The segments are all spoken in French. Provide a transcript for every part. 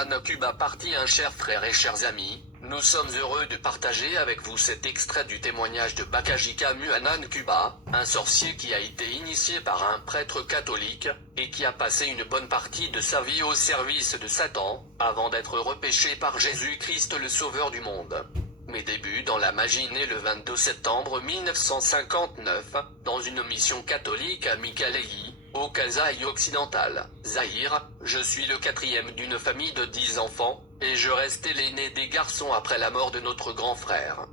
Havane, Cuba partie. Chers frères et chers amis, nous sommes heureux de partager avec vous cet extrait du témoignage de Bakaji Kamuanan Cuba, un sorcier qui a été initié par un prêtre catholique, et qui a passé une bonne partie de sa vie au service de Satan, avant d'être repêché par Jésus-Christ le Sauveur du monde. Mes débuts dans la magie nés le 22 septembre 1959, dans une mission catholique à Micalei, au Kasaï occidental, Zaïre. Je suis le quatrième d'une famille de 10 enfants, et je restais l'aîné des garçons après la mort de notre grand frère.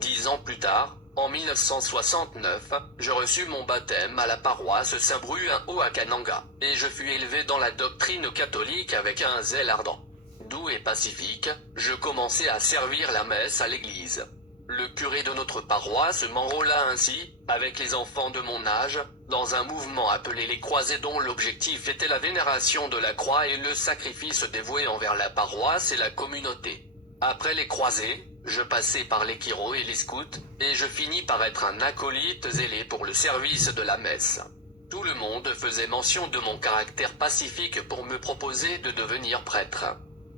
10 ans plus tard, en 1969, je reçus mon baptême à la paroisse Saint-Bruin-Haut à Kananga, et je fus élevé dans la doctrine catholique avec un zèle ardent. Doux et pacifique, je commençai à servir la messe à l'église. Le curé de notre paroisse m'enrôla ainsi, avec les enfants de mon âge, dans un mouvement appelé les croisés dont l'objectif était la vénération de la croix et le sacrifice dévoué envers la paroisse et la communauté. Après les croisés, je passai par les Kiros et les scouts, et je finis par être un acolyte zélé pour le service de la messe. Tout le monde faisait mention de mon caractère pacifique pour me proposer de devenir prêtre.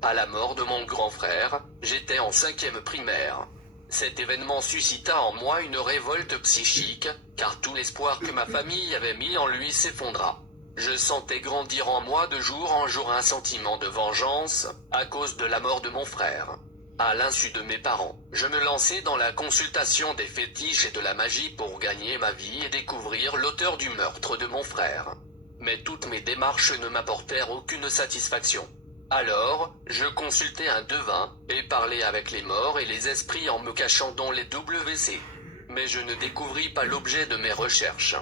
À la mort de mon grand frère, j'étais en 5e primaire. Cet événement suscita en moi une révolte psychique, car tout l'espoir que ma famille avait mis en lui s'effondra. Je sentais grandir en moi de jour en jour un sentiment de vengeance, à cause de la mort de mon frère. À l'insu de mes parents, je me lançai dans la consultation des fétiches et de la magie pour gagner ma vie et découvrir l'auteur du meurtre de mon frère. Mais toutes mes démarches ne m'apportèrent aucune satisfaction. Alors, je consultai un devin, et parlai avec les morts et les esprits en me cachant dans les WC. Mais je ne découvris pas l'objet de mes recherches.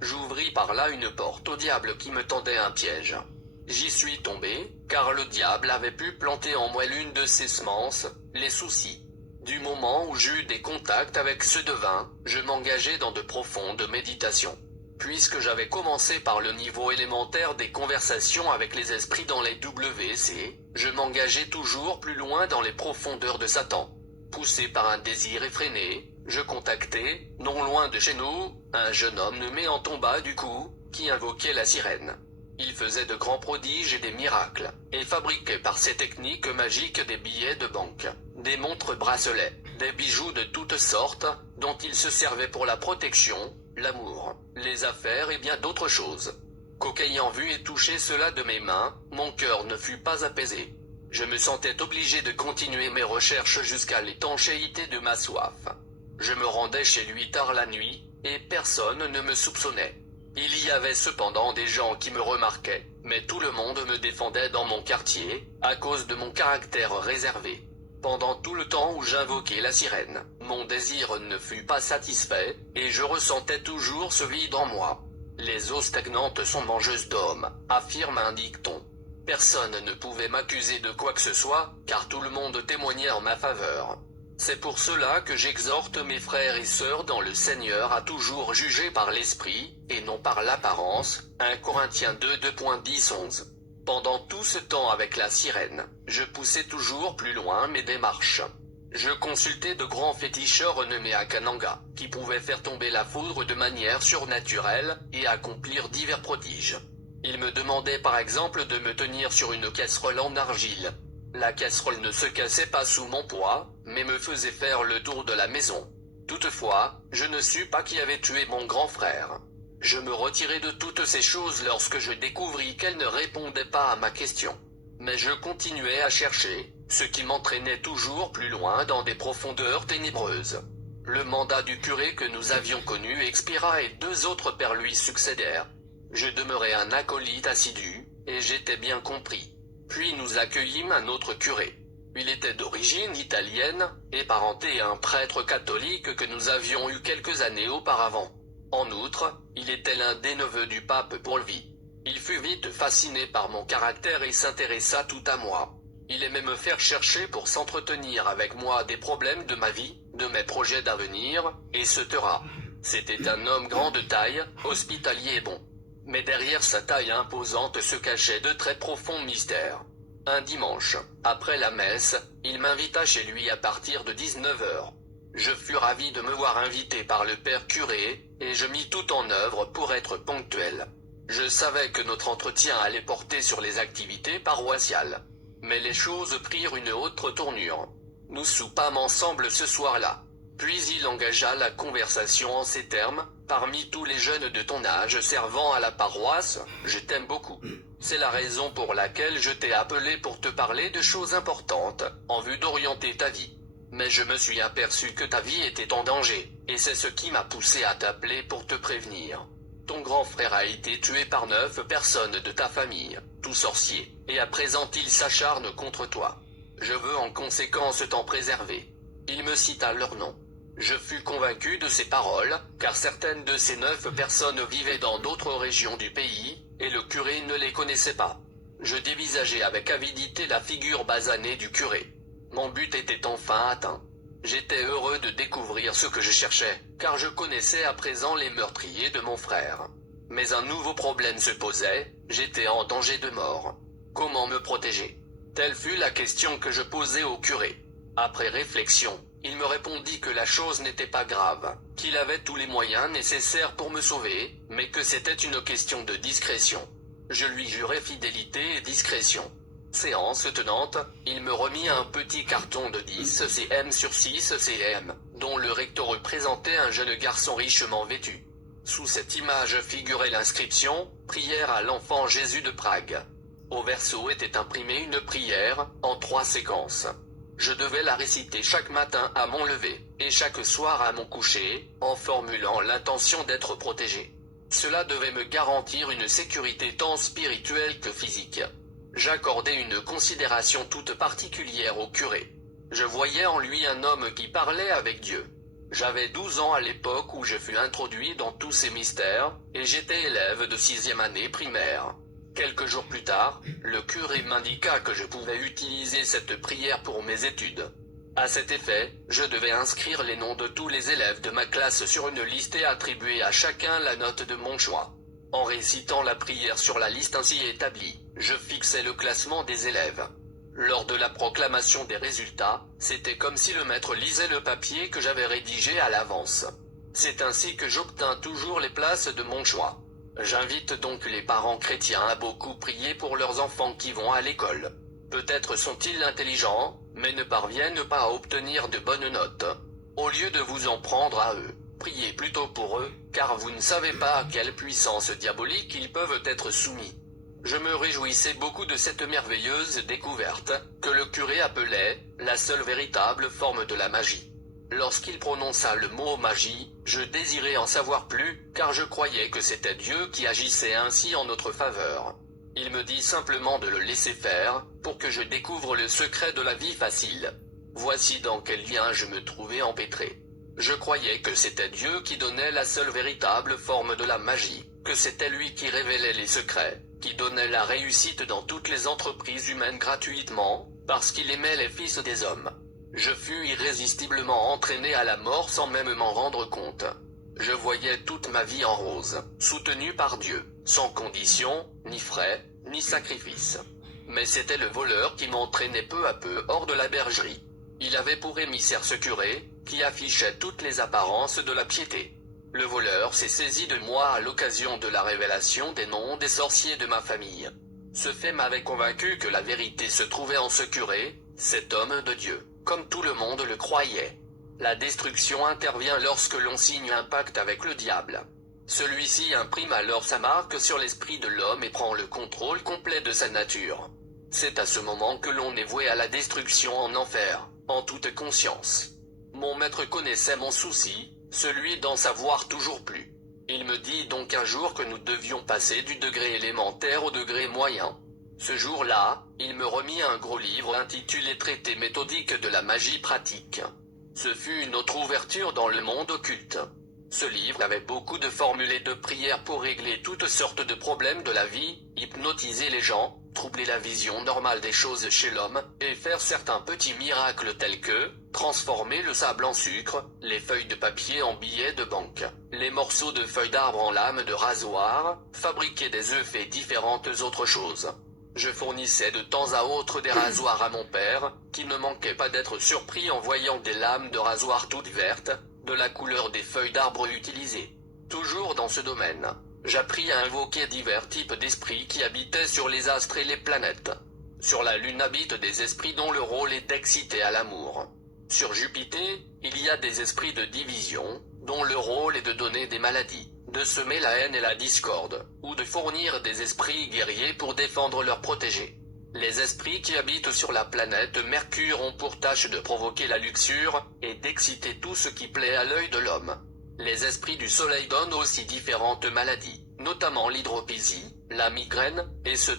J'ouvris par là une porte au diable qui me tendait un piège. J'y suis tombé, car le diable avait pu planter en moi l'une de ses semences, les soucis. Du moment où j'eus des contacts avec ce devin, je m'engageai dans de profondes méditations. Puisque j'avais commencé par le niveau élémentaire des conversations avec les esprits dans les WC, je m'engageais toujours plus loin dans les profondeurs de Satan. Poussé par un désir effréné, je contactai, non loin de chez nous, un jeune homme nommé Antomba du coup, qui invoquait la sirène. Il faisait de grands prodiges et des miracles, et fabriquait par ses techniques magiques des billets de banque, des montres bracelets, des bijoux de toutes sortes, dont il se servait pour la protection, l'amour, les affaires et bien d'autres choses. Qu'ayant vu et touché cela de mes mains, mon cœur ne fut pas apaisé. Je me sentais obligé de continuer mes recherches jusqu'à l'étanchéité de ma soif. Je me rendais chez lui tard la nuit, et personne ne me soupçonnait. Il y avait cependant des gens qui me remarquaient, mais tout le monde me défendait dans mon quartier, à cause de mon caractère réservé. Pendant tout le temps où j'invoquais la sirène, mon désir ne fut pas satisfait, et je ressentais toujours ce vide en moi. Les eaux stagnantes sont mangeuses d'hommes, affirme un dicton. Personne ne pouvait m'accuser de quoi que ce soit, car tout le monde témoignait en ma faveur. C'est pour cela que j'exhorte mes frères et sœurs dans le Seigneur à toujours juger par l'esprit, et non par l'apparence. 1 Corinthiens 2 2.10-11. Pendant tout ce temps avec la sirène, je poussais toujours plus loin mes démarches. Je consultais de grands féticheurs renommés à Kananga, qui pouvaient faire tomber la foudre de manière surnaturelle, et accomplir divers prodiges. Ils me demandaient par exemple de me tenir sur une casserole en argile. La casserole ne se cassait pas sous mon poids, mais me faisait faire le tour de la maison. Toutefois, je ne sus pas qui avait tué mon grand frère. Je me retirai de toutes ces choses lorsque je découvris qu'elles ne répondaient pas à ma question. Mais je continuais à chercher, ce qui m'entraînait toujours plus loin dans des profondeurs ténébreuses. Le mandat du curé que nous avions connu expira et 2 autres pères lui succédèrent. Je demeurai un acolyte assidu, et j'étais bien compris. Puis nous accueillîmes un autre curé. Il était d'origine italienne, et parenté à un prêtre catholique que nous avions eu quelques années auparavant. En outre, il était l'un des neveux du pape Paul-Vie. Il fut vite fasciné par mon caractère et s'intéressa tout à moi. Il aimait me faire chercher pour s'entretenir avec moi des problèmes de ma vie, de mes projets d'avenir, etc. C'était un homme grand de taille, hospitalier et bon. Mais derrière sa taille imposante se cachaient de très profonds mystères. Un dimanche, après la messe, il m'invita chez lui à partir de 19h. Je fus ravi de me voir invité par le père curé, et je mis tout en œuvre pour être ponctuel. Je savais que notre entretien allait porter sur les activités paroissiales. Mais les choses prirent une autre tournure. Nous soupâmes ensemble ce soir-là. Puis il engagea la conversation en ces termes: parmi tous les jeunes de ton âge servant à la paroisse, je t'aime beaucoup. C'est la raison pour laquelle je t'ai appelé pour te parler de choses importantes, en vue d'orienter ta vie. Mais je me suis aperçu que ta vie était en danger, et c'est ce qui m'a poussé à t'appeler pour te prévenir. Ton grand frère a été tué par 9 personnes de ta famille, tous sorciers, et à présent il s'acharne contre toi. Je veux en conséquence t'en préserver. Il me cita leur nom. Je fus convaincu de ces paroles, car certaines de ces 9 personnes vivaient dans d'autres régions du pays, et le curé ne les connaissait pas. Je dévisageais avec avidité la figure basanée du curé. Mon but était enfin atteint. J'étais heureux de découvrir ce que je cherchais, car je connaissais à présent les meurtriers de mon frère. Mais un nouveau problème se posait, j'étais en danger de mort. Comment me protéger? Telle fut la question que je posai au curé. Après réflexion, il me répondit que la chose n'était pas grave, qu'il avait tous les moyens nécessaires pour me sauver, mais que c'était une question de discrétion. Je lui jurai fidélité et discrétion. Séance tenante, il me remit un petit carton de 10 cm sur 6 cm, dont le recto représentait un jeune garçon richement vêtu. Sous cette image figurait l'inscription « Prière à l'enfant Jésus de Prague ». Au verso était imprimée une prière, en 3 séquences. Je devais la réciter chaque matin à mon lever, et chaque soir à mon coucher, en formulant l'intention d'être protégé. Cela devait me garantir une sécurité tant spirituelle que physique. J'accordais une considération toute particulière au curé. Je voyais en lui un homme qui parlait avec Dieu. J'avais 12 ans à l'époque où je fus introduit dans tous ces mystères, et j'étais élève de 6e année primaire. Quelques jours plus tard, le curé m'indiqua que je pouvais utiliser cette prière pour mes études. À cet effet, je devais inscrire les noms de tous les élèves de ma classe sur une liste et attribuer à chacun la note de mon choix. En récitant la prière sur la liste ainsi établie, je fixais le classement des élèves. Lors de la proclamation des résultats, c'était comme si le maître lisait le papier que j'avais rédigé à l'avance. C'est ainsi que j'obtins toujours les places de mon choix. J'invite donc les parents chrétiens à beaucoup prier pour leurs enfants qui vont à l'école. Peut-être sont-ils intelligents, mais ne parviennent pas à obtenir de bonnes notes. Au lieu de vous en prendre à eux, priez plutôt pour eux, car vous ne savez pas à quelle puissance diabolique ils peuvent être soumis. Je me réjouissais beaucoup de cette merveilleuse découverte, que le curé appelait « la seule véritable forme de la magie ». Lorsqu'il prononça le mot magie, je désirais en savoir plus, car je croyais que c'était Dieu qui agissait ainsi en notre faveur. Il me dit simplement de le laisser faire, pour que je découvre le secret de la vie facile. Voici dans quel lien je me trouvais empêtré. Je croyais que c'était Dieu qui donnait la seule véritable forme de la magie, que c'était lui qui révélait les secrets, qui donnait la réussite dans toutes les entreprises humaines gratuitement, parce qu'il aimait les fils des hommes. Je fus irrésistiblement entraîné à la mort sans même m'en rendre compte. Je voyais toute ma vie en rose, soutenu par Dieu, sans condition, ni frais, ni sacrifice. Mais c'était le voleur qui m'entraînait peu à peu hors de la bergerie. Il avait pour émissaire ce curé, qui affichait toutes les apparences de la piété. Le voleur s'est saisi de moi à l'occasion de la révélation des noms des sorciers de ma famille. Ce fait m'avait convaincu que la vérité se trouvait en ce curé, cet homme de Dieu, comme tout le monde le croyait. La destruction intervient lorsque l'on signe un pacte avec le diable. Celui-ci imprime alors sa marque sur l'esprit de l'homme et prend le contrôle complet de sa nature. C'est à ce moment que l'on est voué à la destruction en enfer, en toute conscience. Mon maître connaissait mon souci, celui d'en savoir toujours plus. Il me dit donc un jour que nous devions passer du degré élémentaire au degré moyen. Ce jour-là, il me remit un gros livre intitulé Traité méthodique de la magie pratique. Ce fut une autre ouverture dans le monde occulte. Ce livre avait beaucoup de formules et de prières pour régler toutes sortes de problèmes de la vie, hypnotiser les gens, troubler la vision normale des choses chez l'homme, et faire certains petits miracles tels que transformer le sable en sucre, les feuilles de papier en billets de banque, les morceaux de feuilles d'arbre en lames de rasoir, fabriquer des œufs et différentes autres choses. Je fournissais de temps à autre des rasoirs à mon père, qui ne manquait pas d'être surpris en voyant des lames de rasoir toutes vertes, de la couleur des feuilles d'arbre utilisées. Toujours dans ce domaine, j'appris à invoquer divers types d'esprits qui habitaient sur les astres et les planètes. Sur la Lune habitent des esprits dont le rôle est d'exciter à l'amour. Sur Jupiter, il y a des esprits de division, dont le rôle est de donner des maladies, de semer la haine et la discorde, ou de fournir des esprits guerriers pour défendre leurs protégés. Les esprits qui habitent sur la planète Mercure ont pour tâche de provoquer la luxure, et d'exciter tout ce qui plaît à l'œil de l'homme. Les esprits du Soleil donnent aussi différentes maladies, notamment l'hydropésie, la migraine, etc.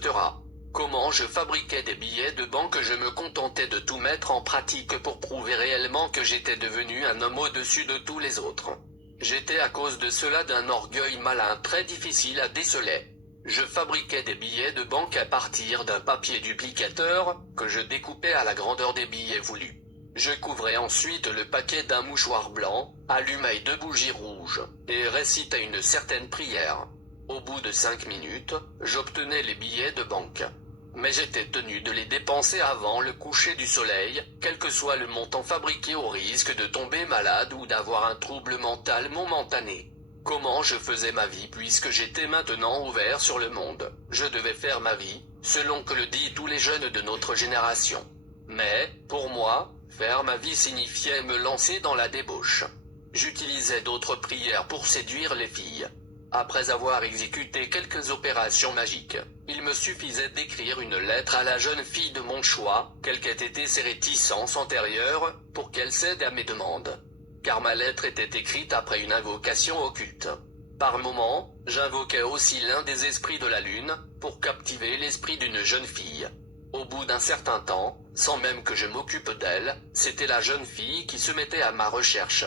Comment je fabriquais des billets de banque? Je me contentais de tout mettre en pratique pour prouver réellement que j'étais devenu un homme au-dessus de tous les autres. J'étais à cause de cela d'un orgueil malin très difficile à déceler. Je fabriquais des billets de banque à partir d'un papier duplicateur, que je découpais à la grandeur des billets voulus. Je couvrais ensuite le paquet d'un mouchoir blanc, allumais 2 bougies rouges, et récitais une certaine prière. Au bout de 5 minutes, j'obtenais les billets de banque. Mais j'étais tenu de les dépenser avant le coucher du soleil, quel que soit le montant fabriqué, au risque de tomber malade ou d'avoir un trouble mental momentané. Comment je faisais ma vie? Puisque j'étais maintenant ouvert sur le monde, je devais faire ma vie, selon que le disent tous les jeunes de notre génération. Mais, pour moi, faire ma vie signifiait me lancer dans la débauche. J'utilisais d'autres prières pour séduire les filles. Après avoir exécuté quelques opérations magiques, il me suffisait d'écrire une lettre à la jeune fille de mon choix, quelles qu'aient été ses réticences antérieures, pour qu'elle cède à mes demandes. Car ma lettre était écrite après une invocation occulte. Par moments, j'invoquais aussi l'un des esprits de la Lune, pour captiver l'esprit d'une jeune fille. Au bout d'un certain temps, sans même que je m'occupe d'elle, c'était la jeune fille qui se mettait à ma recherche.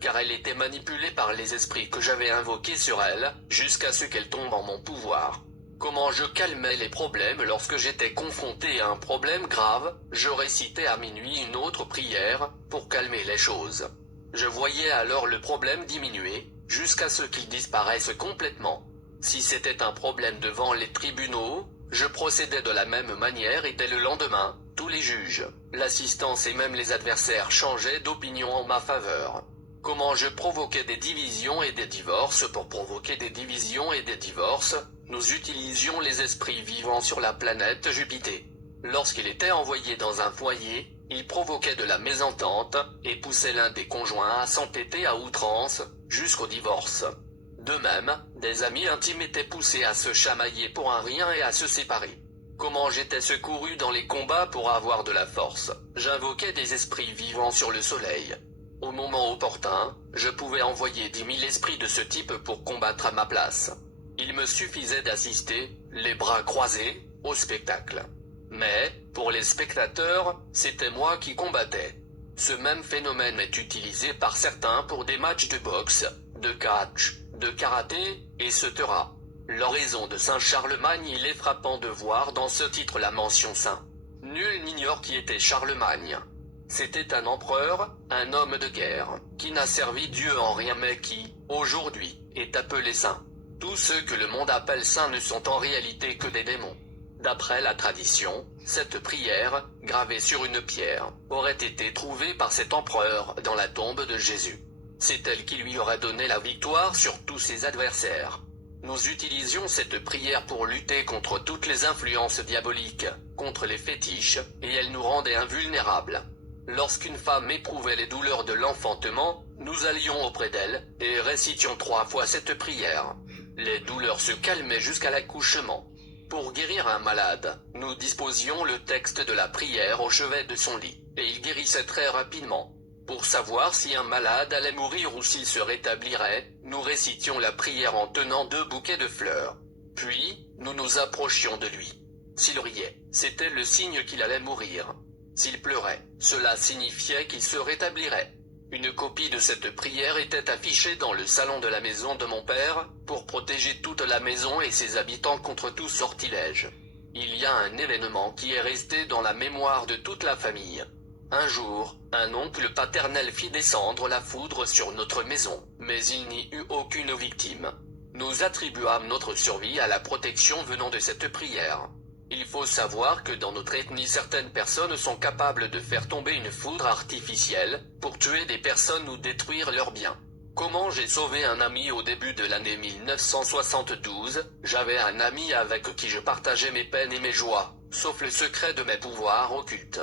Car elle était manipulée par les esprits que j'avais invoqués sur elle, jusqu'à ce qu'elle tombe en mon pouvoir. Comment je calmais les problèmes? Lorsque j'étais confronté à un problème grave, je récitais à minuit une autre prière, pour calmer les choses. Je voyais alors le problème diminuer, jusqu'à ce qu'il disparaisse complètement. Si c'était un problème devant les tribunaux, je procédais de la même manière, et dès le lendemain, tous les juges, l'assistance et même les adversaires changeaient d'opinion en ma faveur. Comment je provoquais des divisions et des divorces? Pour provoquer des divisions et des divorces, nous utilisions les esprits vivants sur la planète Jupiter. Lorsqu'il était envoyé dans un foyer, il provoquait de la mésentente, et poussait l'un des conjoints à s'entêter à outrance, jusqu'au divorce. De même, des amis intimes étaient poussés à se chamailler pour un rien et à se séparer. Comment j'étais secouru dans les combats pour avoir de la force? J'invoquais des esprits vivants sur le soleil. Au moment opportun, je pouvais envoyer 10 000 esprits de ce type pour combattre à ma place. Il me suffisait d'assister, les bras croisés, au spectacle. Mais, pour les spectateurs, c'était moi qui combattais. Ce même phénomène est utilisé par certains pour des matchs de boxe, de catch, de karaté, etc. L'oraison de Saint Charlemagne. Il est frappant de voir dans ce titre la mention Saint. Nul n'ignore qui était Charlemagne. C'était un empereur, un homme de guerre, qui n'a servi Dieu en rien mais qui, aujourd'hui, est appelé saint. Tous ceux que le monde appelle saints ne sont en réalité que des démons. D'après la tradition, cette prière, gravée sur une pierre, aurait été trouvée par cet empereur dans la tombe de Jésus. C'est elle qui lui aurait donné la victoire sur tous ses adversaires. Nous utilisions cette prière pour lutter contre toutes les influences diaboliques, contre les fétiches, et elle nous rendait invulnérables. Lorsqu'une femme éprouvait les douleurs de l'enfantement, nous allions auprès d'elle, et récitions 3 fois cette prière. Les douleurs se calmaient jusqu'à l'accouchement. Pour guérir un malade, nous disposions le texte de la prière au chevet de son lit, et il guérissait très rapidement. Pour savoir si un malade allait mourir ou s'il se rétablirait, nous récitions la prière en tenant 2 bouquets de fleurs. Puis, nous nous approchions de lui. S'il riait, c'était le signe qu'il allait mourir. S'il pleurait, cela signifiait qu'il se rétablirait. Une copie de cette prière était affichée dans le salon de la maison de mon père, pour protéger toute la maison et ses habitants contre tout sortilège. Il y a un événement qui est resté dans la mémoire de toute la famille. Un jour, un oncle paternel fit descendre la foudre sur notre maison, mais il n'y eut aucune victime. Nous attribuâmes notre survie à la protection venant de cette prière. Il faut savoir que dans notre ethnie, certaines personnes sont capables de faire tomber une foudre artificielle, pour tuer des personnes ou détruire leurs biens. Comment j'ai sauvé un ami au début de l'année 1972, j'avais un ami avec qui je partageais mes peines et mes joies. sauf le secret de mes pouvoirs occultes.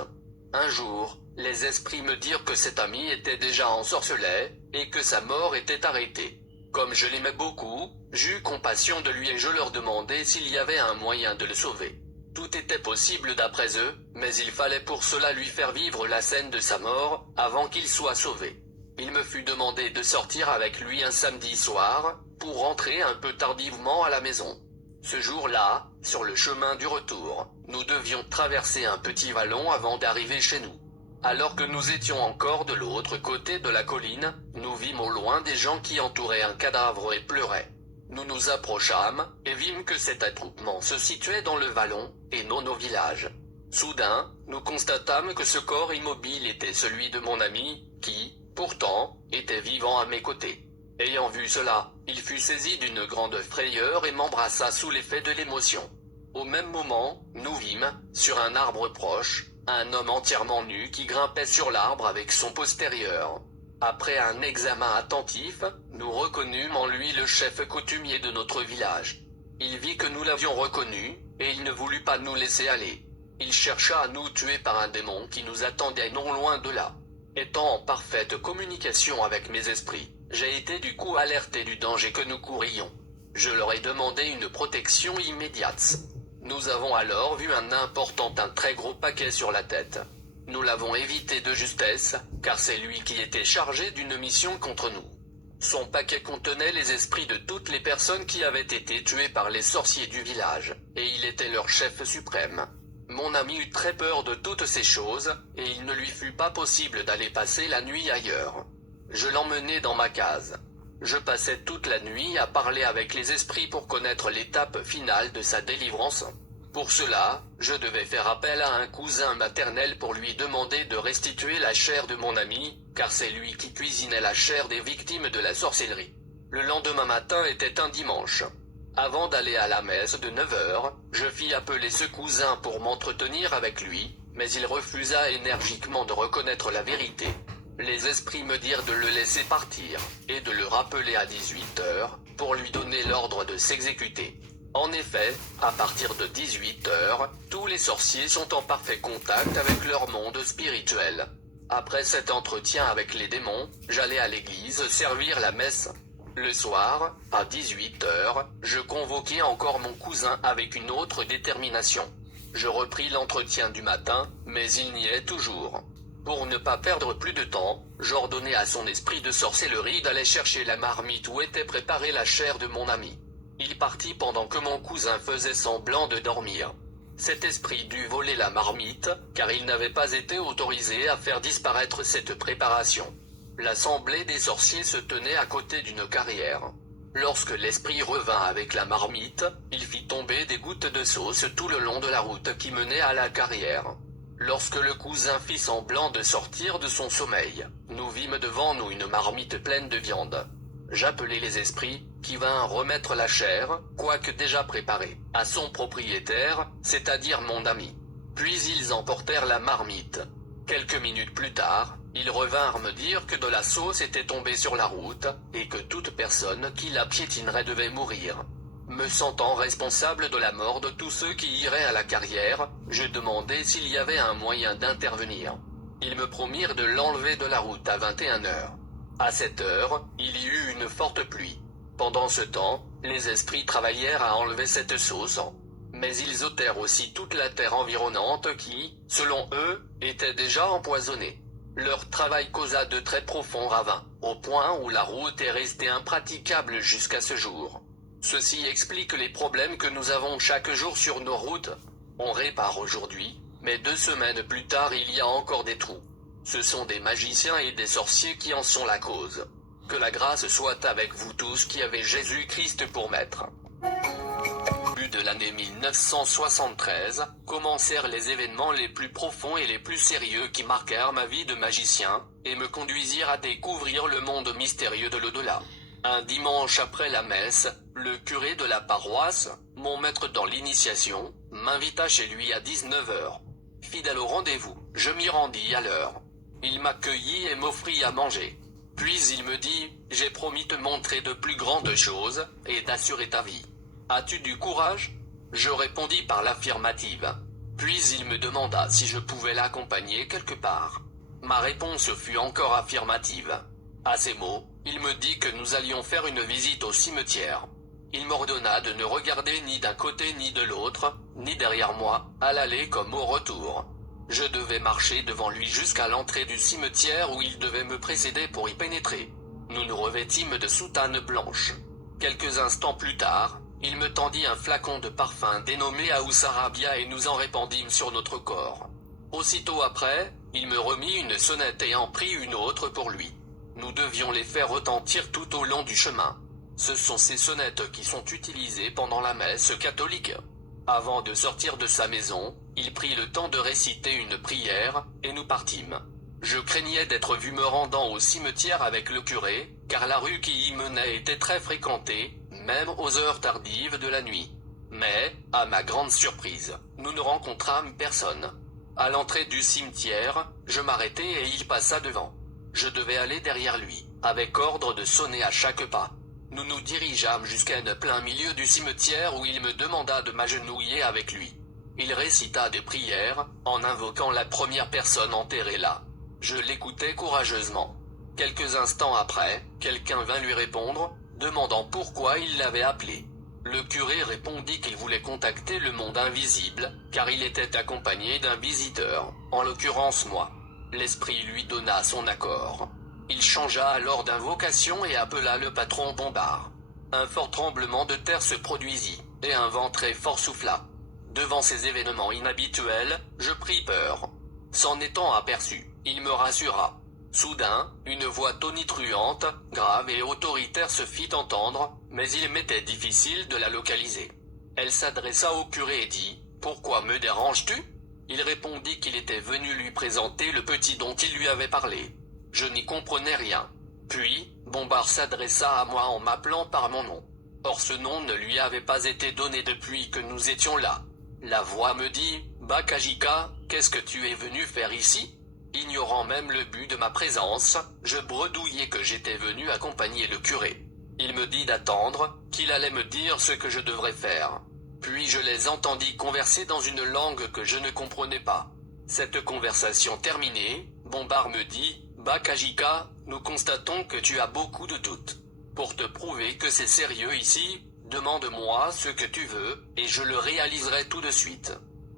Un jour, les esprits me dirent que cet ami était déjà ensorcelé, et que sa mort était arrêtée. Comme je l'aimais beaucoup, j'eus compassion de lui et je leur demandai s'il y avait un moyen de le sauver. Tout était possible d'après eux, mais il fallait pour cela lui faire vivre la scène de sa mort, avant qu'il soit sauvé. Il me fut demandé de sortir avec lui un samedi soir, pour rentrer un peu tardivement à la maison. Ce jour-là, sur le chemin du retour, nous devions traverser un petit vallon avant d'arriver chez nous. Alors que nous étions encore de l'autre côté de la colline, nous vîmes au loin des gens qui entouraient un cadavre et pleuraient. Nous nous approchâmes, et vîmes que cet attroupement se situait dans le vallon, et non au village. Soudain, nous constatâmes que ce corps immobile était celui de mon ami, qui, pourtant, était vivant à mes côtés. Ayant vu cela, il fut saisi d'une grande frayeur et m'embrassa sous l'effet de l'émotion. Au même moment, nous vîmes, sur un arbre proche, un homme entièrement nu qui grimpait sur l'arbre avec son postérieur. Après un examen attentif, nous reconnûmes en lui le chef coutumier de notre village. Il vit que nous l'avions reconnu, et il ne voulut pas nous laisser aller. Il chercha à nous tuer par un démon qui nous attendait non loin de là. Étant en parfaite communication avec mes esprits, j'ai été du coup alerté du danger que nous courions. Je leur ai demandé une protection immédiate. Nous avons alors vu un très gros paquet sur la tête. Nous l'avons évité de justesse, car c'est lui qui était chargé d'une mission contre nous. Son paquet contenait les esprits de toutes les personnes qui avaient été tuées par les sorciers du village, et il était leur chef suprême. Mon ami eut très peur de toutes ces choses, et il ne lui fut pas possible d'aller passer la nuit ailleurs. Je l'emmenai dans ma case. Je passais toute la nuit à parler avec les esprits pour connaître l'étape finale de sa délivrance. Pour cela, je devais faire appel à un cousin maternel pour lui demander de restituer la chair de mon ami, car c'est lui qui cuisinait la chair des victimes de la sorcellerie. Le lendemain matin était un dimanche. Avant d'aller à la messe de 9 heures, je fis appeler ce cousin pour m'entretenir avec lui, mais il refusa énergiquement de reconnaître la vérité. Les esprits me dirent de le laisser partir, et de le rappeler à 18 heures, pour lui donner l'ordre de s'exécuter. En effet, à partir de 18 heures, tous les sorciers sont en parfait contact avec leur monde spirituel. Après cet entretien avec les démons, j'allais à l'église servir la messe. Le soir, à 18 heures, je convoquai encore mon cousin avec une autre détermination. Je repris l'entretien du matin, mais il n'y est toujours. Pour ne pas perdre plus de temps, j'ordonnai à son esprit de sorcellerie d'aller chercher la marmite où était préparée la chair de mon ami. Il partit pendant que mon cousin faisait semblant de dormir. Cet esprit dut voler la marmite, car il n'avait pas été autorisé à faire disparaître cette préparation. L'assemblée des sorciers se tenait à côté d'une carrière. Lorsque l'esprit revint avec la marmite, il fit tomber des gouttes de sauce tout le long de la route qui menait à la carrière. Lorsque le cousin fit semblant de sortir de son sommeil, nous vîmes devant nous une marmite pleine de viande. J'appelai les esprits, qui vinrent remettre la chair, quoique déjà préparée, à son propriétaire, c'est-à-dire mon ami. Puis ils emportèrent la marmite. Quelques minutes plus tard, ils revinrent me dire que de la sauce était tombée sur la route, et que toute personne qui la piétinerait devait mourir. Me sentant responsable de la mort de tous ceux qui iraient à la carrière, je demandai s'il y avait un moyen d'intervenir. Ils me promirent de l'enlever de la route à 21 heures. À cette heure, il y eut une forte pluie. Pendant ce temps, les esprits travaillèrent à enlever cette sauce. Mais ils ôtèrent aussi toute la terre environnante qui, selon eux, était déjà empoisonnée. Leur travail causa de très profonds ravins, au point où la route est restée impraticable jusqu'à ce jour. Ceci explique les problèmes que nous avons chaque jour sur nos routes. On répare aujourd'hui, mais 2 semaines plus tard il y a encore des trous. Ce sont des magiciens et des sorciers qui en sont la cause. Que la grâce soit avec vous tous qui avez Jésus-Christ pour maître. Au début de l'année 1973, commencèrent les événements les plus profonds et les plus sérieux qui marquèrent ma vie de magicien, et me conduisirent à découvrir le monde mystérieux de l'au-delà. Un dimanche après la messe, le curé de la paroisse, mon maître dans l'initiation, m'invita chez lui à 19 heures. Fidèle au rendez-vous, je m'y rendis à l'heure. Il m'accueillit et m'offrit à manger. Puis il me dit, « J'ai promis te montrer de plus grandes choses, et d'assurer ta vie. As-tu du courage ?» Je répondis par l'affirmative. Puis il me demanda si je pouvais l'accompagner quelque part. Ma réponse fut encore affirmative. À ces mots, il me dit que nous allions faire une visite au cimetière. Il m'ordonna de ne regarder ni d'un côté ni de l'autre, ni derrière moi, à l'aller comme au retour. Je devais marcher devant lui jusqu'à l'entrée du cimetière où il devait me précéder pour y pénétrer. Nous nous revêtîmes de soutanes blanches. Quelques instants plus tard, il me tendit un flacon de parfum dénommé Aous Arabia et nous en répandîmes sur notre corps. Aussitôt après, il me remit une sonnette et en prit une autre pour lui. Nous devions les faire retentir tout au long du chemin. Ce sont ces sonnettes qui sont utilisées pendant la messe catholique. Avant de sortir de sa maison, il prit le temps de réciter une prière, et nous partîmes. Je craignais d'être vu me rendant au cimetière avec le curé, car la rue qui y menait était très fréquentée, même aux heures tardives de la nuit. Mais, à ma grande surprise, nous ne rencontrâmes personne. À l'entrée du cimetière, je m'arrêtai et il passa devant. Je devais aller derrière lui, avec ordre de sonner à chaque pas. Nous nous dirigeâmes jusqu'à un plein milieu du cimetière où il me demanda de m'agenouiller avec lui. Il récita des prières, en invoquant la première personne enterrée là. Je l'écoutais courageusement. Quelques instants après, quelqu'un vint lui répondre, demandant pourquoi il l'avait appelé. Le curé répondit qu'il voulait contacter le monde invisible, car il était accompagné d'un visiteur, en l'occurrence moi. L'esprit lui donna son accord. Il changea alors d'invocation et appela le patron Bombard. Un fort tremblement de terre se produisit, et un vent très fort souffla. Devant ces événements inhabituels, je pris peur. S'en étant aperçu, il me rassura. Soudain, une voix tonitruante, grave et autoritaire se fit entendre, mais il m'était difficile de la localiser. Elle s'adressa au curé et dit « Pourquoi me déranges-tu » Il répondit qu'il était venu lui présenter le petit dont il lui avait parlé. Je n'y comprenais rien. Puis, Bombard s'adressa à moi en m'appelant par mon nom. Or ce nom ne lui avait pas été donné depuis que nous étions là. La voix me dit « Bakajika, qu'est-ce que tu es venu faire ici ?» Ignorant même le but de ma présence, je bredouillai que j'étais venu accompagner le curé. Il me dit d'attendre, qu'il allait me dire ce que je devrais faire. Puis je les entendis converser dans une langue que je ne comprenais pas. Cette conversation terminée, Bombard me dit « Bakajika, nous constatons que tu as beaucoup de doutes. Pour te prouver que c'est sérieux ici, demande-moi ce que tu veux, et je le réaliserai tout de suite. »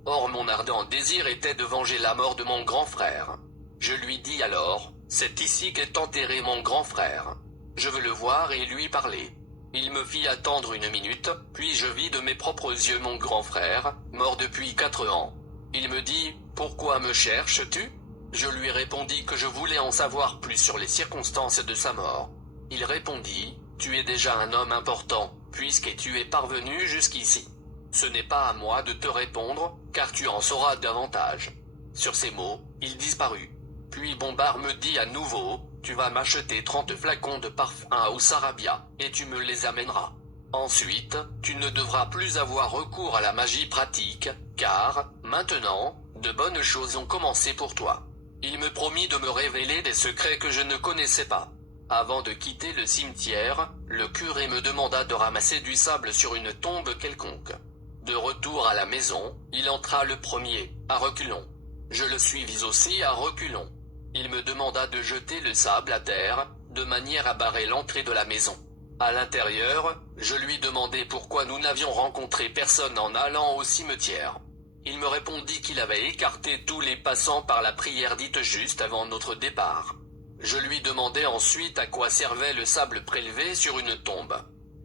Or mon ardent désir était de venger la mort de mon grand frère. Je lui dis alors, c'est ici qu'est enterré mon grand frère. Je veux le voir et lui parler. Il me fit attendre 1 minute, puis je vis de mes propres yeux mon grand frère, mort depuis 4 ans. Il me dit, pourquoi me cherches-tu? Je lui répondis que je voulais en savoir plus sur les circonstances de sa mort. Il répondit, tu es déjà un homme important, puisque tu es parvenu jusqu'ici. Ce n'est pas à moi de te répondre, car tu en sauras davantage. Sur ces mots, il disparut. Puis Bombard me dit à nouveau, tu vas m'acheter 30 flacons de parfum à Sarabia, et tu me les amèneras. Ensuite, tu ne devras plus avoir recours à la magie pratique, car, maintenant, de bonnes choses ont commencé pour toi. Il me promit de me révéler des secrets que je ne connaissais pas. Avant de quitter le cimetière, le curé me demanda de ramasser du sable sur une tombe quelconque. De retour à la maison, il entra le premier, à reculons. Je le suivis aussi à reculons. Il me demanda de jeter le sable à terre, de manière à barrer l'entrée de la maison. À l'intérieur, je lui demandai pourquoi nous n'avions rencontré personne en allant au cimetière. Il me répondit qu'il avait écarté tous les passants par la prière dite juste avant notre départ. Je lui demandai ensuite à quoi servait le sable prélevé sur une tombe.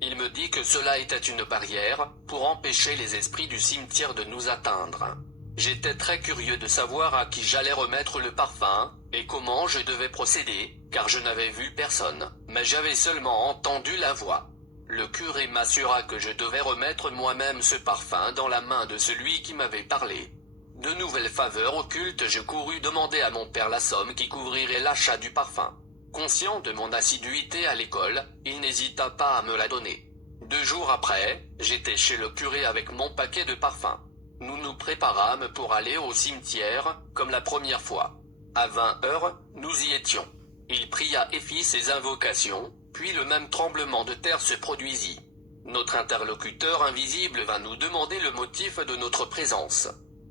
Il me dit que cela était une barrière, pour empêcher les esprits du cimetière de nous atteindre. J'étais très curieux de savoir à qui j'allais remettre le parfum, et comment je devais procéder, car je n'avais vu personne, mais j'avais seulement entendu la voix. Le curé m'assura que je devais remettre moi-même ce parfum dans la main de celui qui m'avait parlé. De nouvelles faveurs occultes, je courus demander à mon père la somme qui couvrirait l'achat du parfum. Conscient de mon assiduité à l'école, il n'hésita pas à me la donner. 2 jours après, j'étais chez le curé avec mon paquet de parfums. Nous nous préparâmes pour aller au cimetière, comme la première fois. À 20 heures, nous y étions. Il pria et fit ses invocations, puis le même tremblement de terre se produisit. Notre interlocuteur invisible vint nous demander le motif de notre présence.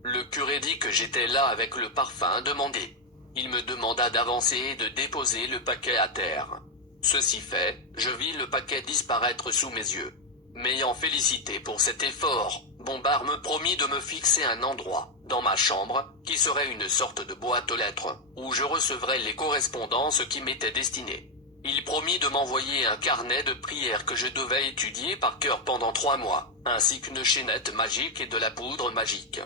Le curé dit que j'étais là avec le parfum demandé. Il me demanda d'avancer et de déposer le paquet à terre. Ceci fait, je vis le paquet disparaître sous mes yeux. M'ayant félicité pour cet effort, Bombard me promit de me fixer un endroit, dans ma chambre, qui serait une sorte de boîte aux lettres, où je recevrais les correspondances qui m'étaient destinées. Il promit de m'envoyer un carnet de prières que je devais étudier par cœur pendant 3 mois, ainsi qu'une chaînette magique et de la poudre magique.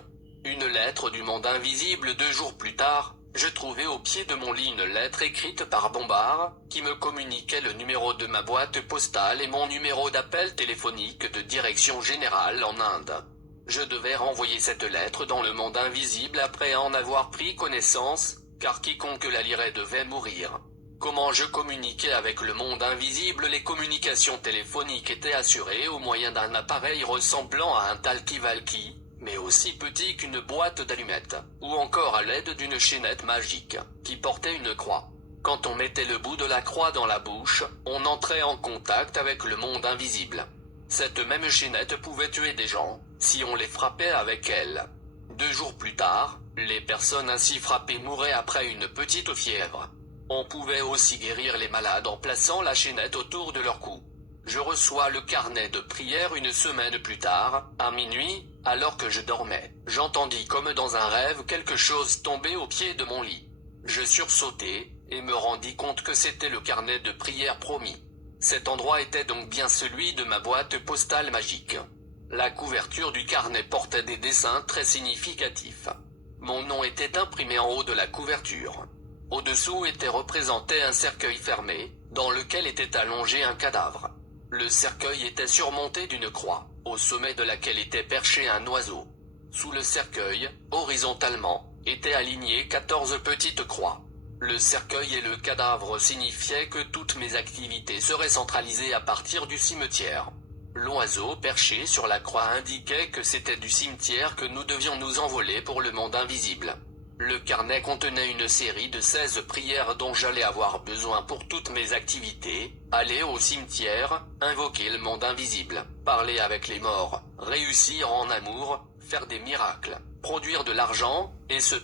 Une lettre du monde invisible 2 jours plus tard, je trouvais au pied de mon lit une lettre écrite par Bombard, qui me communiquait le numéro de ma boîte postale et mon numéro d'appel téléphonique de direction générale en Inde. Je devais renvoyer cette lettre dans le monde invisible après en avoir pris connaissance, car quiconque la lirait devait mourir. Comment je communiquais avec le monde invisible? Les communications téléphoniques étaient assurées au moyen d'un appareil ressemblant à un talkie-walkie, mais aussi petit qu'une boîte d'allumettes, ou encore à l'aide d'une chaînette magique, qui portait une croix. Quand on mettait le bout de la croix dans la bouche, on entrait en contact avec le monde invisible. Cette même chaînette pouvait tuer des gens, si on les frappait avec elle. 2 jours plus tard, les personnes ainsi frappées mouraient après une petite fièvre. On pouvait aussi guérir les malades en plaçant la chaînette autour de leur cou. Je reçois le carnet de prière une semaine plus tard, à minuit, alors que je dormais. J'entendis comme dans un rêve quelque chose tomber au pied de mon lit. Je sursautai, et me rendis compte que c'était le carnet de prière promis. Cet endroit était donc bien celui de ma boîte postale magique. La couverture du carnet portait des dessins très significatifs. Mon nom était imprimé en haut de la couverture. Au-dessous était représenté un cercueil fermé, dans lequel était allongé un cadavre. Le cercueil était surmonté d'une croix, au sommet de laquelle était perché un oiseau. Sous le cercueil, horizontalement, étaient alignées 14 petites croix. Le cercueil et le cadavre signifiaient que toutes mes activités seraient centralisées à partir du cimetière. L'oiseau perché sur la croix indiquait que c'était du cimetière que nous devions nous envoler pour le monde invisible. Le carnet contenait une série de 16 prières dont j'allais avoir besoin pour toutes mes activités: aller au cimetière, invoquer le monde invisible, parler avec les morts, réussir en amour, faire des miracles, produire de l'argent, etc.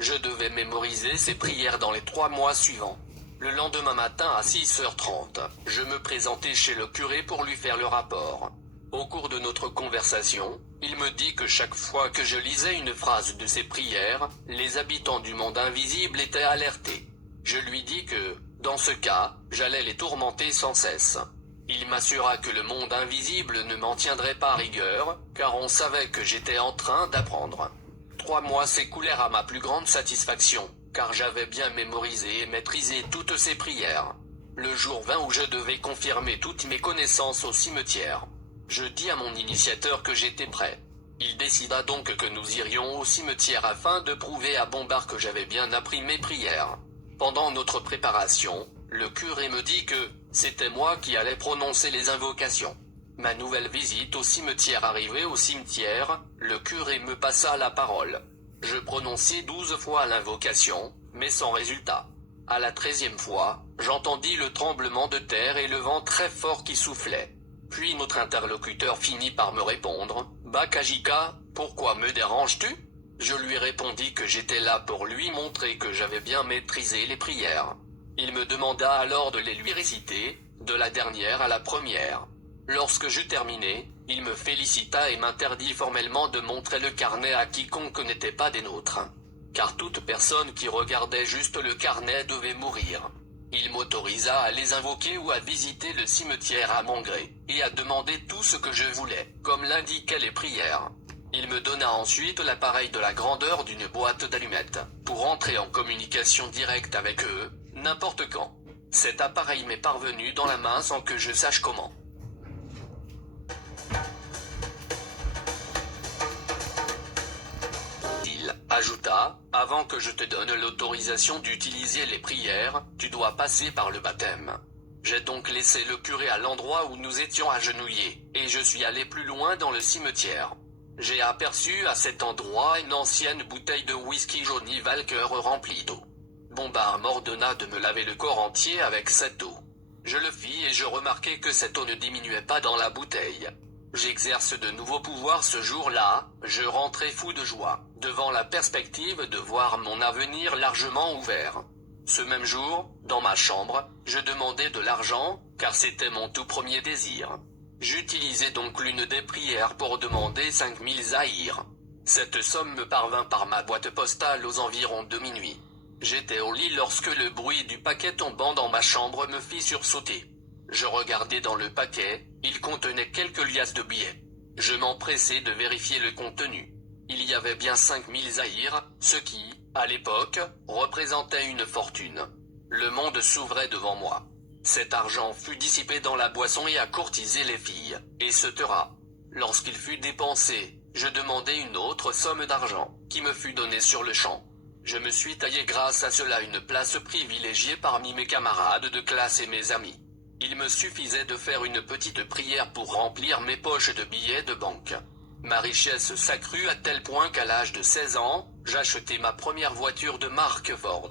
Je devais mémoriser ces prières dans les 3 mois suivants. Le lendemain matin à 6h30, je me présentai chez le curé pour lui faire le rapport. Au cours de notre conversation, il me dit que chaque fois que je lisais une phrase de ses prières, les habitants du monde invisible étaient alertés. Je lui dis que, dans ce cas, j'allais les tourmenter sans cesse. Il m'assura que le monde invisible ne m'en tiendrait pas rigueur, car on savait que j'étais en train d'apprendre. 3 mois s'écoulèrent à ma plus grande satisfaction, car j'avais bien mémorisé et maîtrisé toutes ces prières. Le jour vint où je devais confirmer toutes mes connaissances au cimetière. Je dis à mon initiateur que j'étais prêt. Il décida donc que nous irions au cimetière afin de prouver à Bombard que j'avais bien appris mes prières. Pendant notre préparation, le curé me dit que c'était moi qui allais prononcer les invocations. Ma nouvelle visite au cimetière arrivée au cimetière, le curé me passa la parole. Je prononçai 12 fois l'invocation, mais sans résultat. À la 13e fois, j'entendis le tremblement de terre et le vent très fort qui soufflait. Puis notre interlocuteur finit par me répondre: « Bakajika, pourquoi me déranges-tu » Je lui répondis que j'étais là pour lui montrer que j'avais bien maîtrisé les prières. Il me demanda alors de les lui réciter, de la dernière à la première. Lorsque je terminai, il me félicita et m'interdit formellement de montrer le carnet à quiconque n'était pas des nôtres. Car toute personne qui regardait juste le carnet devait mourir. Il m'autorisa à les invoquer ou à visiter le cimetière à mon gré, et à demander tout ce que je voulais, comme l'indiquaient les prières. Il me donna ensuite l'appareil de la grandeur d'une boîte d'allumettes, pour entrer en communication directe avec eux, n'importe quand. Cet appareil m'est parvenu dans la main sans que je sache comment. Il ajouta: « Avant que je te donne l'autorisation d'utiliser les prières, tu dois passer par le baptême. » J'ai donc laissé le curé à l'endroit où nous étions agenouillés, et je suis allé plus loin dans le cimetière. J'ai aperçu à cet endroit une ancienne bouteille de whisky Johnny Walker remplie d'eau. Bombard m'ordonna de me laver le corps entier avec cette eau. Je le fis et je remarquai que cette eau ne diminuait pas dans la bouteille. J'exerce de nouveaux pouvoirs ce jour-là, je rentrai fou de joie. devant la perspective de voir mon avenir largement ouvert. Ce même jour, dans ma chambre, je demandais de l'argent, car c'était mon tout premier désir. J'utilisais donc l'une des prières pour demander 5000 zaïrs. Cette somme me parvint par ma boîte postale aux environs de minuit. J'étais au lit lorsque le bruit du paquet tombant dans ma chambre me fit sursauter. Je regardai dans le paquet, il contenait quelques liasses de billets. Je m'empressai de vérifier le contenu. Il y avait bien 5000 zaïrs, ce qui, à l'époque, représentait une fortune. Le monde s'ouvrait devant moi. Cet argent fut dissipé dans la boisson et a courtisé les filles, et se taira. Lorsqu'il fut dépensé, je demandai une autre somme d'argent, qui me fut donnée sur le champ. Je me suis taillé grâce à cela une place privilégiée parmi mes camarades de classe et mes amis. Il me suffisait de faire une petite prière pour remplir mes poches de billets de banque. Ma richesse s'accrut à tel point qu'à l'âge de 16 ans, j'achetai ma première voiture de marque Ford.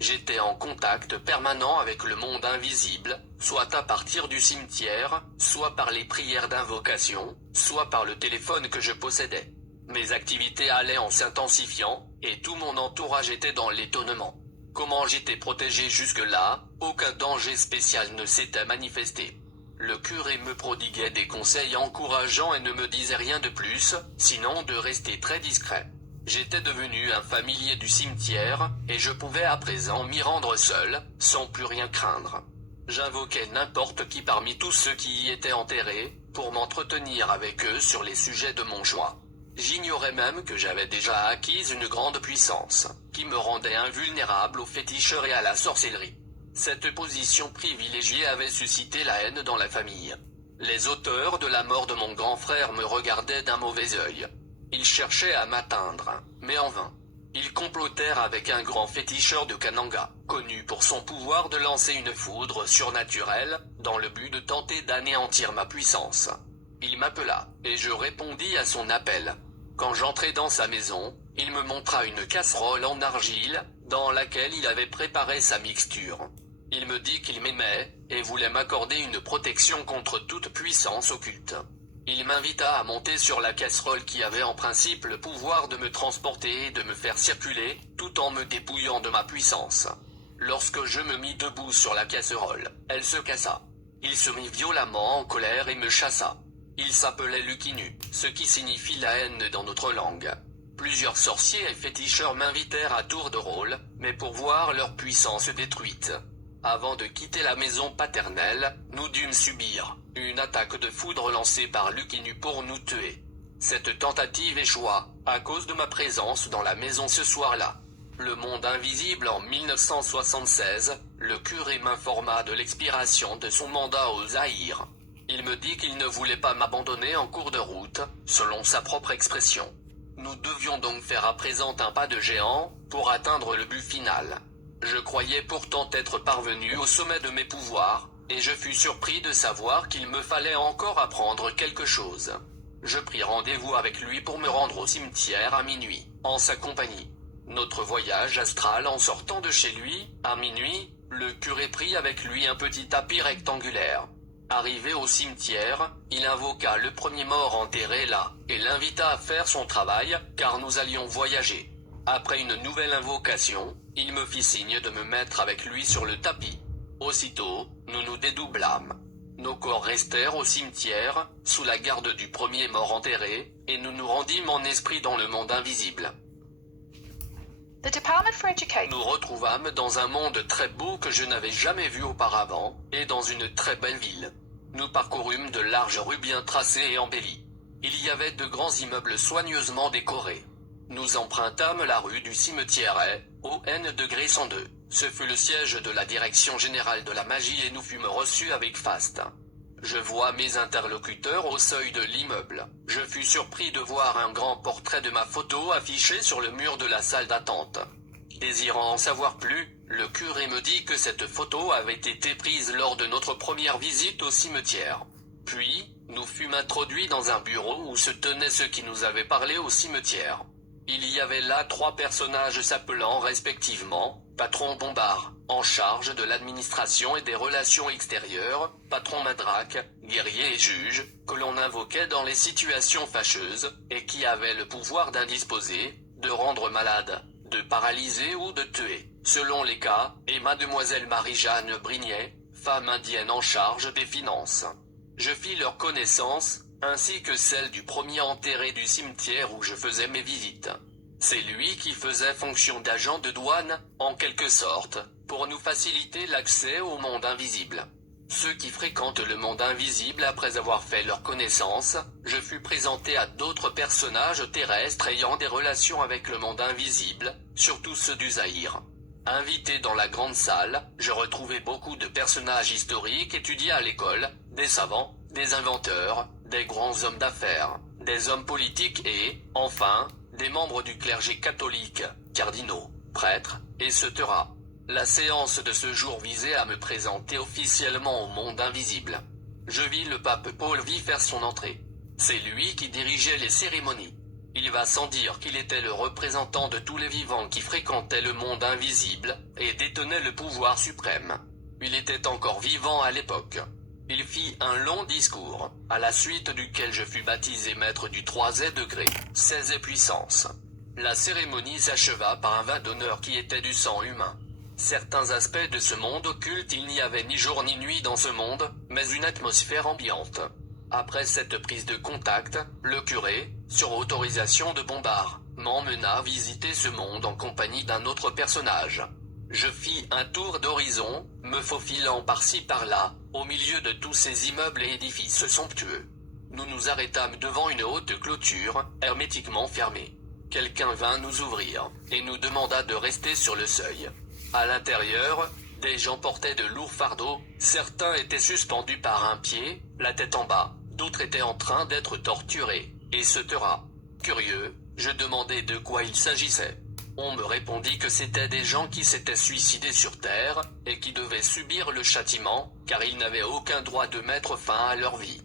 J'étais en contact permanent avec le monde invisible, soit à partir du cimetière, soit par les prières d'invocation, soit par le téléphone que je possédais. Mes activités allaient en s'intensifiant, et tout mon entourage était dans l'étonnement. Comment j'étais protégé jusque-là, aucun danger spécial ne s'était manifesté. Le curé me prodiguait des conseils encourageants et ne me disait rien de plus, sinon de rester très discret. J'étais devenu un familier du cimetière, et je pouvais à présent m'y rendre seul, sans plus rien craindre. J'invoquais n'importe qui parmi tous ceux qui y étaient enterrés, pour m'entretenir avec eux sur les sujets de mon choix. J'ignorais même que j'avais déjà acquis une grande puissance, qui me rendait invulnérable aux féticheurs et à la sorcellerie. Cette position privilégiée avait suscité la haine dans la famille. Les auteurs de la mort de mon grand frère me regardaient d'un mauvais œil. Ils cherchaient à m'atteindre, mais en vain. Ils complotèrent avec un grand féticheur de Kananga, connu pour son pouvoir de lancer une foudre surnaturelle, dans le but de tenter d'anéantir ma puissance. Il m'appela, et je répondis à son appel. Quand j'entrai dans sa maison, il me montra une casserole en argile, dans laquelle il avait préparé sa mixture. Il me dit qu'il m'aimait, et voulait m'accorder une protection contre toute puissance occulte. Il m'invita à monter sur la casserole qui avait en principe le pouvoir de me transporter et de me faire circuler, tout en me dépouillant de ma puissance. Lorsque je me mis debout sur la casserole, elle se cassa. Il se mit violemment en colère et me chassa. Il s'appelait Lucinu, ce qui signifie la haine dans notre langue. Plusieurs sorciers et féticheurs m'invitèrent à tour de rôle, mais pour voir leur puissance détruite. Avant de quitter la maison paternelle, nous dûmes subir une attaque de foudre lancée par Lucinu pour nous tuer. Cette tentative échoua, à cause de ma présence dans la maison ce soir-là. Le monde invisible en 1976, le curé m'informa de l'expiration de son mandat au Zaïre. Il me dit qu'il ne voulait pas m'abandonner en cours de route, selon sa propre expression. Nous devions donc faire à présent un pas de géant, pour atteindre le but final. Je croyais pourtant être parvenu au sommet de mes pouvoirs, et je fus surpris de savoir qu'il me fallait encore apprendre quelque chose. Je pris rendez-vous avec lui pour me rendre au cimetière à minuit, en sa compagnie. Notre voyage astral en sortant de chez lui, à minuit, le curé prit avec lui un petit tapis rectangulaire. Arrivé au cimetière, il invoqua le premier mort enterré là, et l'invita à faire son travail, car nous allions voyager. Après une nouvelle invocation, il me fit signe de me mettre avec lui sur le tapis. Aussitôt, nous nous dédoublâmes. Nos corps restèrent au cimetière, sous la garde du premier mort enterré, et nous nous rendîmes en esprit dans le monde invisible. The Department for Education. Nous retrouvâmes dans un monde très beau que je n'avais jamais vu auparavant, et dans une très belle ville. Nous parcourûmes de larges rues bien tracées et embellies. Il y avait de grands immeubles soigneusement décorés. Nous empruntâmes la rue du cimetière au N-102. Ce fut le siège de la Direction Générale de la Magie et nous fûmes reçus avec faste. Je vois mes interlocuteurs au seuil de l'immeuble. Je fus surpris de voir un grand portrait de ma photo affiché sur le mur de la salle d'attente. Désirant en savoir plus, le curé me dit que cette photo avait été prise lors de notre première visite au cimetière. Puis, nous fûmes introduits dans un bureau où se tenaient ceux qui nous avaient parlé au cimetière. Il y avait là 3 personnages s'appelant respectivement Patron Bombard, en charge de l'administration et des relations extérieures, Patron Madraque, guerrier et juge, que l'on invoquait dans les situations fâcheuses, et qui avait le pouvoir d'indisposer, de rendre malade, de paralyser ou de tuer, selon les cas, et mademoiselle Marie-Jeanne Brignet, femme indienne en charge des finances. Je fis leur connaissance, ainsi que celle du premier enterré du cimetière où je faisais mes visites. C'est lui qui faisait fonction d'agent de douane, en quelque sorte, pour nous faciliter l'accès au monde invisible. Ceux qui fréquentent le monde invisible après avoir fait leur connaissance, je fus présenté à d'autres personnages terrestres ayant des relations avec le monde invisible, surtout ceux du Zaïre. Invité dans la grande salle, je retrouvai beaucoup de personnages historiques étudiés à l'école, des savants, des inventeurs, des grands hommes d'affaires, des hommes politiques et, enfin, des membres du clergé catholique, cardinaux, prêtres, etc. La séance de ce jour visait à me présenter officiellement au monde invisible. Je vis le pape Paul V faire son entrée. C'est lui qui dirigeait les cérémonies. Il va sans dire qu'il était le représentant de tous les vivants qui fréquentaient le monde invisible, et détenait le pouvoir suprême. Il était encore vivant à l'époque. Il fit un long discours, à la suite duquel je fus baptisé maître du 3e degré, 16e puissance. La cérémonie s'acheva par un vin d'honneur qui était du sang humain. Certains aspects de ce monde occulte, il n'y avait ni jour ni nuit dans ce monde, mais une atmosphère ambiante. Après cette prise de contact, le curé, sur autorisation de Bombard, m'emmena visiter ce monde en compagnie d'un autre personnage. Je fis un tour d'horizon, me faufilant par-ci par-là, au milieu de tous ces immeubles et édifices somptueux. Nous nous arrêtâmes devant une haute clôture, hermétiquement fermée. Quelqu'un vint nous ouvrir, et nous demanda de rester sur le seuil. À l'intérieur, des gens portaient de lourds fardeaux, certains étaient suspendus par un pied, la tête en bas, d'autres étaient en train d'être torturés, etc. Curieux, je demandai de quoi il s'agissait. On me répondit que c'étaient des gens qui s'étaient suicidés sur Terre, et qui devaient subir le châtiment, car ils n'avaient aucun droit de mettre fin à leur vie.